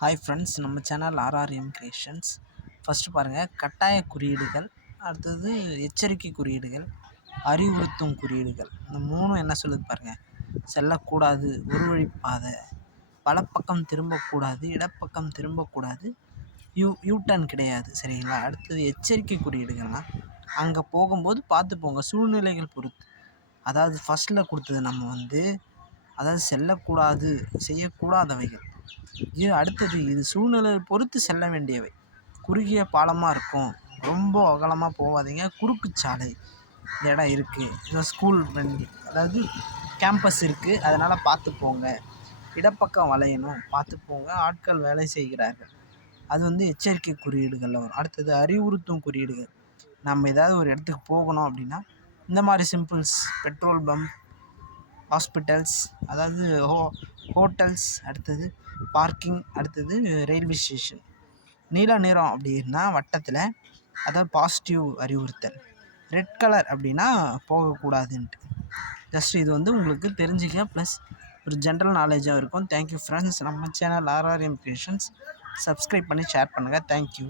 Hi friends நம்ம channel RRM creations first பாருங்கள் கட்டாய குறியீடுகள் அடுத்தது எச்சரிக்கை குறியீடுகள் அறிவுறுத்தும் குறியீடுகள். இந்த மூணும் என்ன சொல்லுது பாருங்கள் செல்லக்கூடாது ஒரு வழிப்பாதை வலப்பக்கம் திரும்பக்கூடாது இடப்பக்கம் திரும்பக்கூடாது யூ யூ கிடையாது சரிங்களா? அடுத்தது எச்சரிக்கை குறியீடுகள்னால் அங்கே போகும்போது பார்த்து போங்க சூழ்நிலைகள் பொறுத்து. அதாவது ஃபஸ்ட்டில் கொடுத்தது நம்ம வந்து அதாவது செல்லக்கூடாது செய்யக்கூடாதவைகள். இது அடுத்தது இது சூழ்நிலையை பொறுத்து செல்ல வேண்டியவை. குறுகிய பாலமாக இருக்கும். ரொம்ப அகலமாக போகாதீங்க. குறுக்கு சாலை இந்த இடம் இருக்குது இந்த ஸ்கூல் வண்டி அதாவது கேம்பஸ் இருக்குது அதனால் பார்த்து போங்க. இடப்பக்கம் வளையணும். பார்த்து போங்க. ஆட்கள் வேலை செய்கிறார்கள். அது வந்து எச்சரிக்கை குறியீடுகளில் வரும். அடுத்தது அறிவுறுத்தும் குறியீடுகள். நம்ம ஏதாவது ஒரு இடத்துக்கு போகணும் அப்படின்னா இந்த மாதிரி சிம்பிள்ஸ் பெட்ரோல் பம்ப் ஹாஸ்பிட்டல்ஸ் அதாவது ஹோ ஹோட்டல்ஸ் அடுத்தது பார்க்கிங் அடுத்தது ரயில்வே ஸ்டேஷன். நீல நிறம் அப்படின்னா வட்டத்தில் அதாவது பாசிட்டிவ் அறிவுறுத்தல். ரெட் கலர் அப்படின்னா போகக்கூடாதுன்ட்டு. ஜஸ்ட் இது வந்து உங்களுக்கு தெரிஞ்சுக்க ப்ளஸ் ஒரு ஜென்ரல் நாலேஜாக இருக்கும். தேங்க்யூ ஃப்ரெண்ட்ஸ் நம்ம சேனல் ஆர்ஆர்எம் கிரியேஷன்ஸ் சப்ஸ்கிரைப் பண்ணி ஷேர் பண்ணுங்கள் தேங்க்யூ